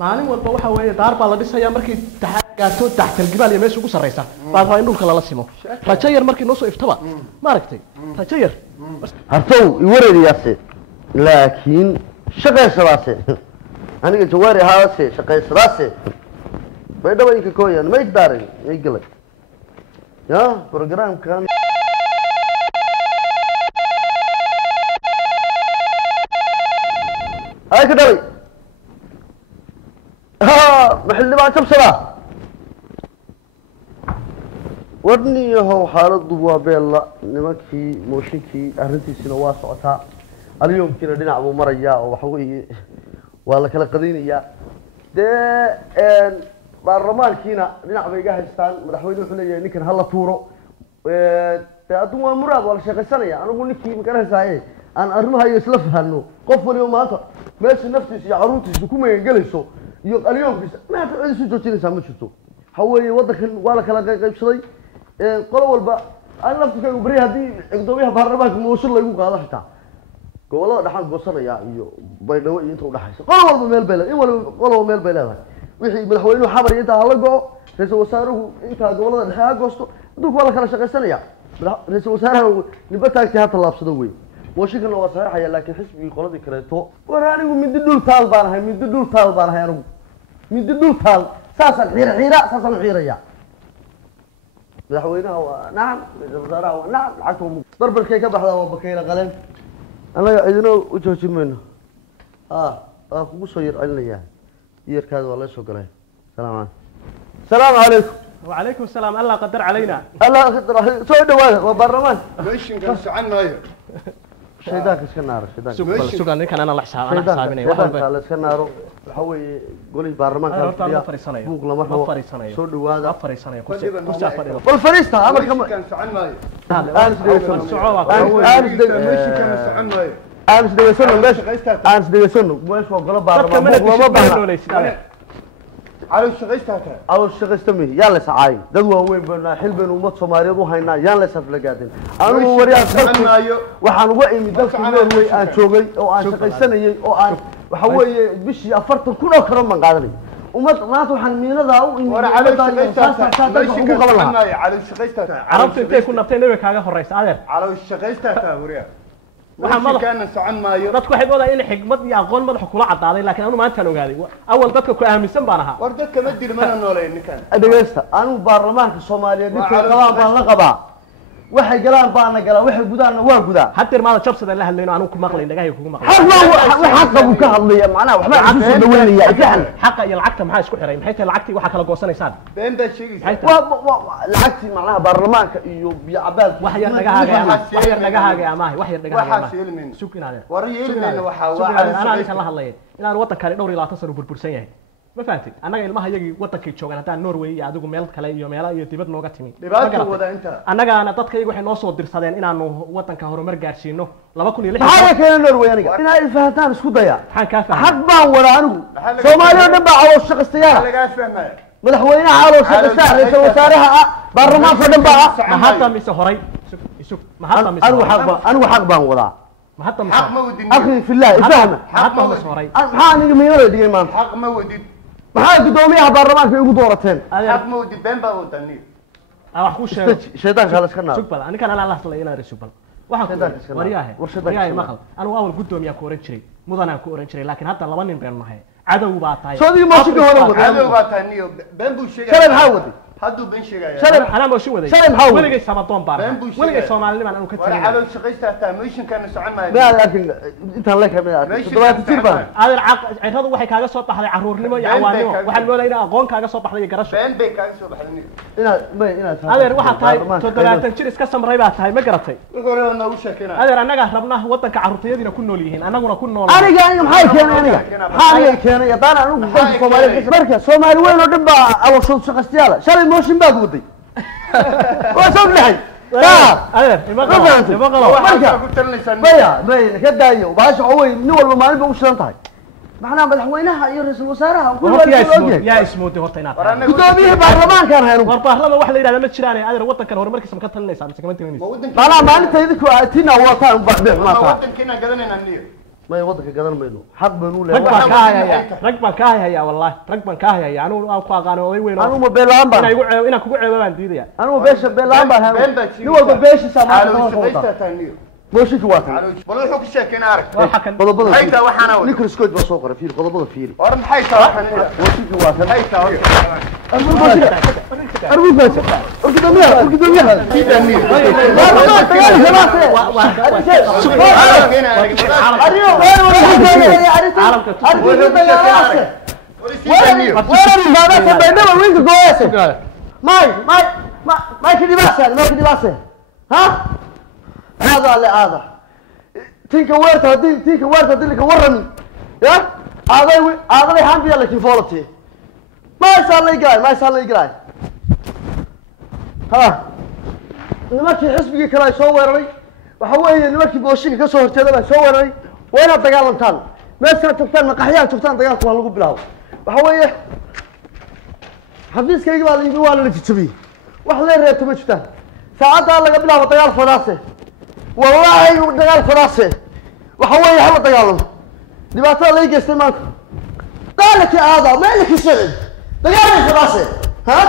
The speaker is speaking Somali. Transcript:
maalin walba waxa weeye daar baa la dhisayaa markii taxagaato taxtal gibaal iyo meesha ugu sareysa baa waa in dhulka lala simo rajo yar markii noo soo iftaba ma aragtay rajo yar hartow i wareeriyaase laakiin shaqaysadaase aniga jawaari ahaase shaqaysadaase bay dhabayinka kooyaan ma igdaaray ay galay ya programkan ay ka dhalay محل ما تبصره ورني هو حالة ضبوا بيلا نمكي موشيكي أهرنتي سنوات وقتها اليوم كنا دينا أبو مريا وحوي ولا كلا قدينية ده برمان كنا دينا أبو جاهزتان مرحوي حلية نكن هلا طورو تأدوا مراد ولا شيء سنة أنا أقول لك مكانها ساي أنا أرمها يسلفها إنه قفل يوم هذا ماشي نفسي عروتي سكومة ينجلسوا اليوم ما في شو تجيني سامي شفتوا حوالي وضك ولا كلا قيب شيء قالوا والبا أنا لفتك بريها دي عقدويها بهرباك موصل لي يقول هذا حتى والله دحين بوصل يا بيدوي أنت ولا حاجة قالوا والله ميل بلا إيه والله ميل بلا وحي من حوالي حبر أنت هلقوا رئيس وزراء أنت والله الحياة قصته دوك ولا كلا شقة سنة رئيس وزراء نبتك تهات الله بصدوي وشكل الله صحيح لكن حسبي قلدي كريتو وراني من دول طالبان هاي من دول طالبان هاي أنا من دول طال ساسا حيرة ساسا حيرة يا مدحوينها نعم وزراء نعم عتهم ضرب الكيكة بحذا وبكينا قلم أنا إذنه وجهي منه أخو صير علنا إياه يركض والله شكرا سلام عليكم السلام عليكم وعليكم السلام الله قدر علينا الله قدر سوي دواء وبرمان ليش نقص عنا يا شيداك اسكنار شيداك شكرا كان انا حسابيني waxaan la iskanaro waxa weeye golay baarlamaanka buuq lama rabo soo dhawaada fariisanaya kursi fadhiyo bal fariista amarka كان سعنا يا أمس دقيقة مش وقلا baarlamaanka buuq lama baahna على الشغيستها أو الشغيستمي يلا سعاي دلوا وين بنا حلبنا ومط سوماليد وهينا يلا سفلقاتين أنا وريا سرقي وحن وقي من دلك وين أن شوقي أو أن شقيستني أو أن وحوي بشي أفرت كل أكرم من قادني ومط ما توحن من هذا أو إن على الشغيستها على الشغيستها عرفت أنت كنا بتنوي كذا الرئيس على الشغيستها وريا waxaan كان سعنا يا dadku waxay wadaan in xigmad iyo aqoon madax kula cadaaday laakiin anu maanta ogaaday awal dadka ku aaminsan baan ahaa wardadka ma dirmana nooleyn ninkan adageysta anu baarlamaanka Soomaaliyeed inta qabaan baan la qabaa waxay galaan baan galaa waxay gudaana waa gudaa hadir maada jabsada la hadlayno anu ku maqlay dhagahay kugu maqlay xaq uu ka hadlaya macnaha waxba aan soo dhaweynaya ifaan xaqa iyo lacagta maxaa isku xiray maxay tahay lacagtii waxa kala goosanaysaan been baa sheegaysaa lacagtii macnaha baarlamaanka iyo biyo cabaad wax yar dhagahaaga amaahay wax yar dhagahaaga suginaade waryeelina waxa ana la hadlayay inaan wadanka dhowr iyo 20 sano burbursan yahay ma fahanti annaga ilmaha yagii wadankay joogan hadda Norway iyo adigu meel kale iyo meelaha iyo dibad nooga timi dhibaato wada inta annagaana dadkaygu waxay noo soo dirsadeen inaanu wadanka horumar gaarsiino 2006 maxaa keenay Norway aniga inay fahantaan isku daya maxaan ka fahmay xaq baan wada anigu Soomaaliya dhanba cawos shaqaystayaan laga fahmay madaxweynaha cawos shaqaystay ra'iisul wasaaraha baarlamaanka dhanba ma hadda mise horay ma hadda mise anigu xaq baan wada ما حتى مش حق ما ودي أخي في الله فهم حتى مش هوري أنا مين ولا دي ما حق ما ودي ما قدوميها برلمان في ugu doorateen حق ما ودي بين با ودني wax ku sheedan khalas kana sugbal ani kana la hadlay inaan sugbal waxa ku wariyaahay maqal anu awal gudoomiya ku oran jiray mudana ku oran jiray laakiin hadda laba nin been nahay cadow baa tahay soodii ma shaqo hore cadow baa tahay been buu sheegay shalay hawadi hadduu been sheegay أنا ما شو ذي ولقي سبطون بارا ولقي سومالي ما أنا كتير ولا على شقيستها تاميشن كان سعان ما لا لكن أنت لك من تبغى تصير بان هذا العق هذا واحد كاجا صوت حدا عرور نما يعوانيمو واحد ولا إنا أقون كاجا صوت حدا يجرش بين بين كاجا صوت حدا إنا هذا واحد تاي تدري تنشرس كسم ريبات هاي ما قرأتي يقولون أنا وش كنا هذا أنا قاعد ربنا وطن كعروتي دينا كنا ليهن أنا قلنا كنا أنا قاعد محاي كنا يا طانا أنا قلت سومالي بركة سومالي وين ودبا أول صوت شقستياله شال الموشن باقودي وصل لحي بيا كذا أيوه باش عوي نور ما نبي وش لنطاي معنا مدحوينها يا رئيس الوزراء يا اسمه هرتينا قدوميه برلمان كان هينو برلمان واحد اللي ما تشراني هذا الوطن كان هو مركز مكتل ليس عم كمان تمنيس ما أنا ما أنت يدك وقتنا وطن بعد ما وطن كنا قدرنا ننير ما يوضك قدر منه حق بنقول رقبة كاهي يا والله رقبة كاهي يا أنا أقوى قانون وين أنا مبلام بقى أنا كوجع بان ديديا أنا مبيش بلام بقى بين بتشي نو مبيش سامع شقيستها تانية موش جواك والله حق الشيك أنا أعرف قضبضة حيتا وحنا ولا نكر سكوت بسوقر فيل قضبضة فيل ورم حيتا وحنا موش جواك حيتا أرمي بس أركض مياه ما كذي باسه ها هذا اللي هذا تينك ويرتا دينك ورمي يا هذا اللي حامي لك فولتي ما يصير لي قراي ها nimankii xisbigii kale ay soo weeraray waxa weeye nimankii booshiga ka soo horjeeday ay soo weeraray wayna dagaalantaan meesha tagtaan maqaxyaan tagtaan dagaalku waa lagu bilaabo waxa weeye xafiiskayga baa liibi waa la jijibiyay wax la reebto ma jirtaan saacada laga bilaabo dagaal faraase wallahi dagaal faraase waxa weeye hal dagaalamo dhibaatada la geystay maanta dalka aada maalki sharci dagaal faraase ها